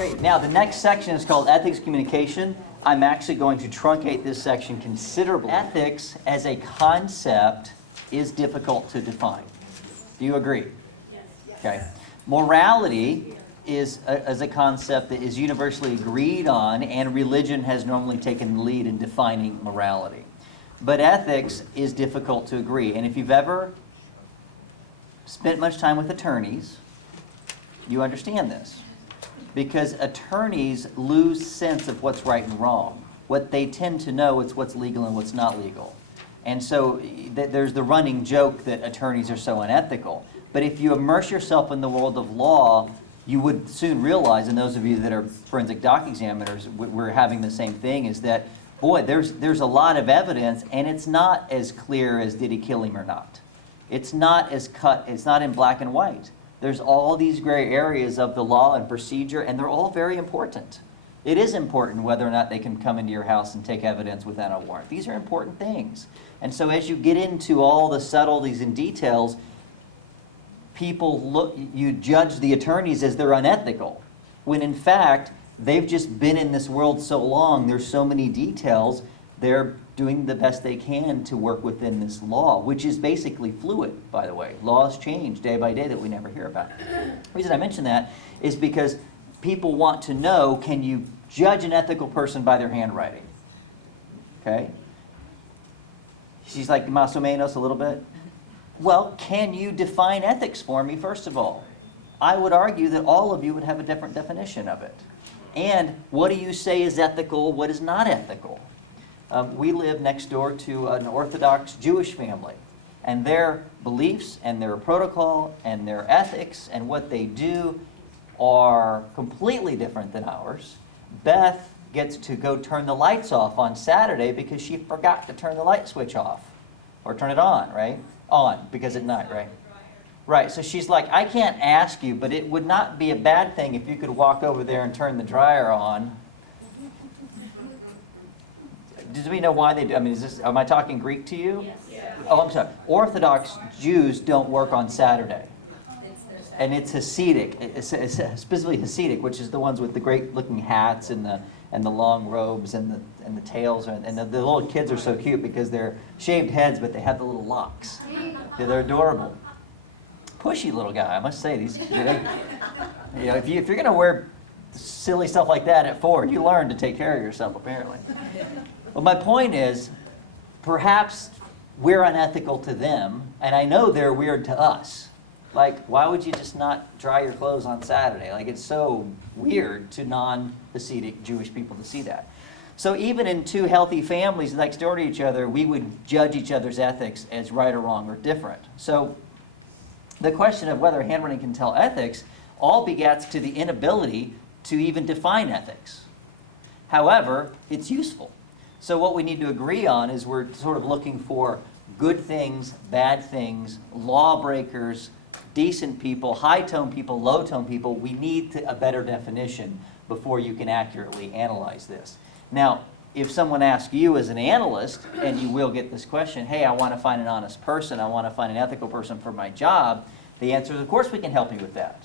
Okay, now the next section is called Ethics Communication. I'm actually going to truncate this section considerably. Ethics as a concept is difficult to define. Do you agree? Yes. Okay. Morality is as a concept that is universally agreed on, and religion has normally taken the lead in defining morality. But ethics is difficult to agree. And if you've ever spent much time with attorneys, you understand this. Because attorneys lose sense of what's right and wrong. What they tend to know is what's legal and what's not legal. And so there's the running joke that attorneys are so unethical. But if you immerse yourself in the world of law, you would soon realize, and those of you that are forensic doc examiners, we're having the same thing, is that, boy, there's a lot of evidence, and it's not as clear as did he kill him or not. It's not as cut, it's not in black and white. There's all these gray areas of the law and procedure, and they're all very important. It is important whether or not they can come into your house and take evidence without a warrant. These are important things. And so as you get into all the subtleties and details, you judge the attorneys as they're unethical, when in fact, they've just been in this world so long, there's so many details, they're doing the best they can to work within this law, which is basically fluid, by the way. Laws change day by day that we never hear about. The reason I mention that is because people want to know, can you judge an ethical person by their handwriting? Okay? She's like más o menos a little bit. Well, can you define ethics for me, first of all? I would argue that all of you would have a different definition of it. And what do you say is ethical, what is not ethical? We live next door to an Orthodox Jewish family, and their beliefs and their protocol and their ethics and what they do are completely different than ours. Beth gets to go turn the lights off on Saturday because she forgot to turn the light switch off, or turn it on, right? On, because at night, right? Right, so she's like, I can't ask you, but it would not be a bad thing if you could walk over there and turn the dryer on. Does we know why they do? I mean, am I talking Greek to you? Yes. Yeah. Oh, I'm sorry. Orthodox Jews don't work on Saturday. And it's Hasidic, it's specifically Hasidic, which is the ones with the great-looking hats and the long robes and the tails, and the little kids are so cute because they're shaved heads, but they have the little locks. They're adorable. Pushy little guy, I must say. If you're going to wear silly stuff like that at Ford, you learn to take care of yourself, apparently. But my point is, perhaps we're unethical to them, and I know they're weird to us. Like, why would you just not dry your clothes on Saturday? Like, it's so weird to non-Hasidic Jewish people to see that. So even in two healthy families next door to each other, we would judge each other's ethics as right or wrong or different. So the question of whether handwriting can tell ethics all begets to the inability to even define ethics. However, it's useful. So what we need to agree on is we're sort of looking for good things, bad things, lawbreakers, decent people, high-tone people, low-tone people. We need a better definition before you can accurately analyze this. Now, if someone asks you as an analyst, and you will get this question, hey, I want to find an honest person, I want to find an ethical person for my job, the answer is, of course we can help you with that.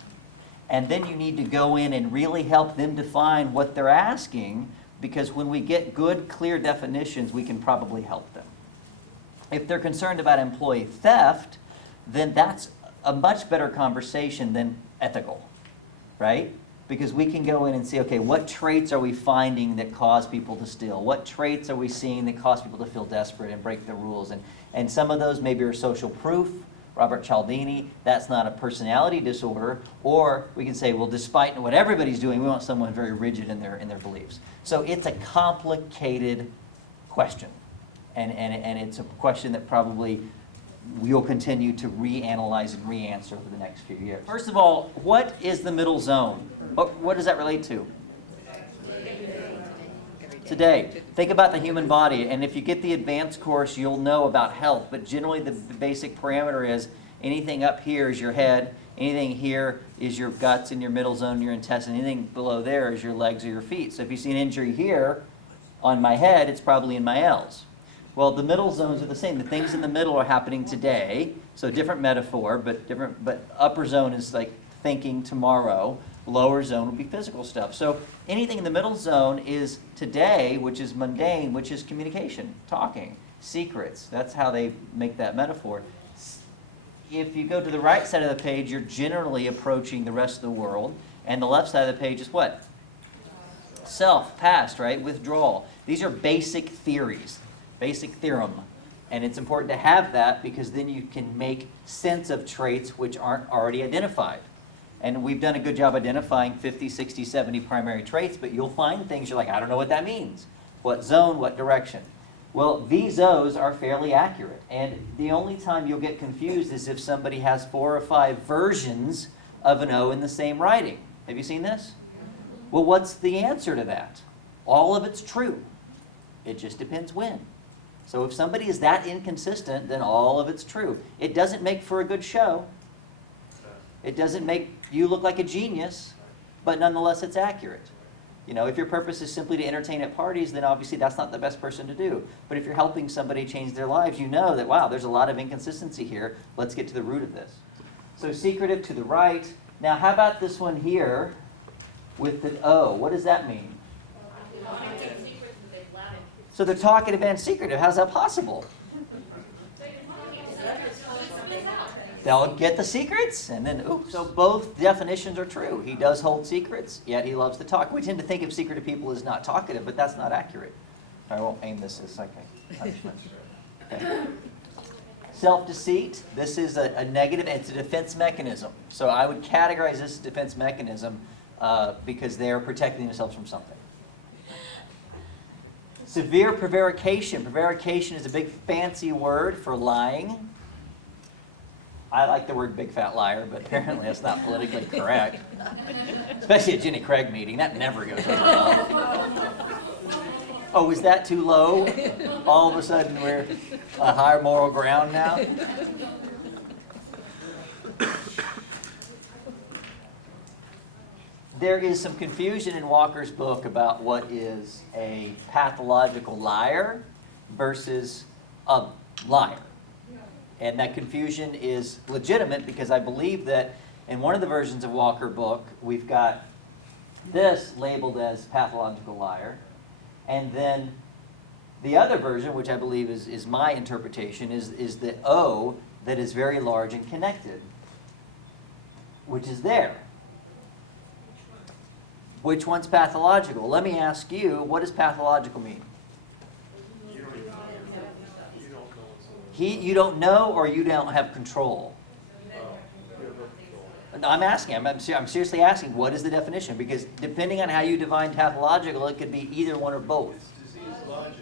And then you need to go in and really help them define what they're asking, because when we get good, clear definitions, we can probably help them. If they're concerned about employee theft, then that's a much better conversation than ethical, right? Because we can go in and see, okay, what traits are we finding that cause people to steal? What traits are we seeing that cause people to feel desperate and break the rules? And some of those maybe are social proof. Robert Cialdini, that's not a personality disorder. Or we can say, well, despite what everybody's doing, we want someone very rigid in their beliefs. So it's a complicated question. And it's a question that probably we'll continue to reanalyze and re-answer over the next few years. First of all, what is the middle zone? What does that relate to? Today. Think about the human body, and if you get the advanced course, you'll know about health, but generally the basic parameter is anything up here is your head, anything here is your guts and your middle zone, your intestine, anything below there is your legs or your feet. So if you see an injury here on my head, it's probably in my L's. Well, the middle zones are the same. The things in the middle are happening today, so different metaphor, but upper zone is like thinking tomorrow. Lower zone would be physical stuff. So anything in the middle zone is today, which is mundane, which is communication, talking, secrets. That's how they make that metaphor. If you go to the right side of the page, you're generally approaching the rest of the world. And the left side of the page is what? Self, past, right? Withdrawal. These are basic theories, basic theorem. And it's important to have that because then you can make sense of traits which aren't already identified. And we've done a good job identifying 50, 60, 70 primary traits, but you'll find things you're like, I don't know what that means. What zone, what direction? Well, these O's are fairly accurate. And the only time you'll get confused is if somebody has 4 or 5 versions of an O in the same writing. Have you seen this? Well, what's the answer to that? All of it's true. It just depends when. So if somebody is that inconsistent, then all of it's true. It doesn't make for a good show. It doesn't make you look like a genius, but nonetheless it's accurate. You know, if your purpose is simply to entertain at parties, then obviously that's not the best person to do. But if you're helping somebody change their lives, you know that, wow, there's a lot of inconsistency here. Let's get to the root of this. So secretive to the right. Now, how about this one here with the O? What does that mean? So they're talkative and secretive. How's that possible? They'll get the secrets, and then, oops. So both definitions are true. He does hold secrets, yet he loves to talk. We tend to think of secretive people as not talkative, but that's not accurate. I won't aim this as like a punishment. Okay. Self-deceit. This is a negative. It's a defense mechanism. So I would categorize this as a defense mechanism because they're protecting themselves from something. Severe prevarication. Prevarication is a big fancy word for lying. I like the word big fat liar, but apparently that's not politically correct. Especially at Jenny Craig meeting. That never goes over well. Oh, is that too low? All of a sudden we're a higher moral ground now? There is some confusion in Walker's book about what is a pathological liar versus a liar. And that confusion is legitimate because I believe that in one of the versions of Walker's book, we've got this labeled as pathological liar. And then the other version, which I believe is my interpretation, is the O that is very large and connected, which is there. Which one's pathological? Let me ask you, what does pathological mean? You don't know or you don't have control? No, I'm asking. I'm seriously asking, what is the definition? Because depending on how you define pathological, it could be either one or both. Diseased logic.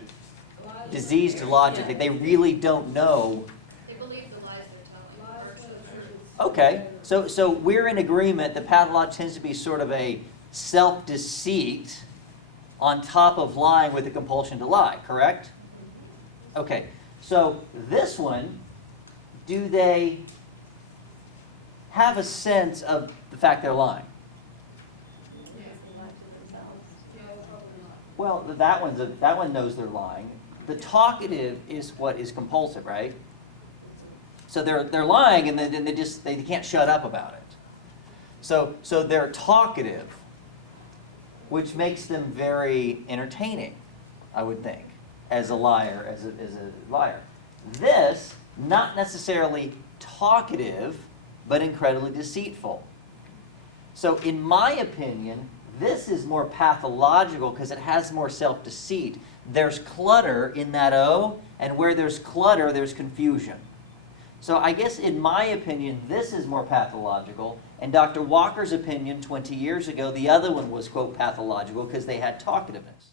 Diseased logic. They really don't know. They believe the lies they're telling. Okay, so we're in agreement that pathology tends to be sort of a self-deceit on top of lying with the compulsion to lie, correct? Okay, so this one, do they have a sense of the fact they're lying? Well, that one knows they're lying. The talkative is what is compulsive, right? So they're lying and then they can't shut up about it. So they're talkative, which makes them very entertaining, I would think, as a liar, as a liar. This, not necessarily talkative, but incredibly deceitful. So in my opinion, this is more pathological because it has more self-deceit. There's clutter in that O, and where there's clutter, there's confusion. So I guess in my opinion, this is more pathological. And Dr. Walker's opinion 20 years ago, the other one was, quote, pathological because they had talkativeness.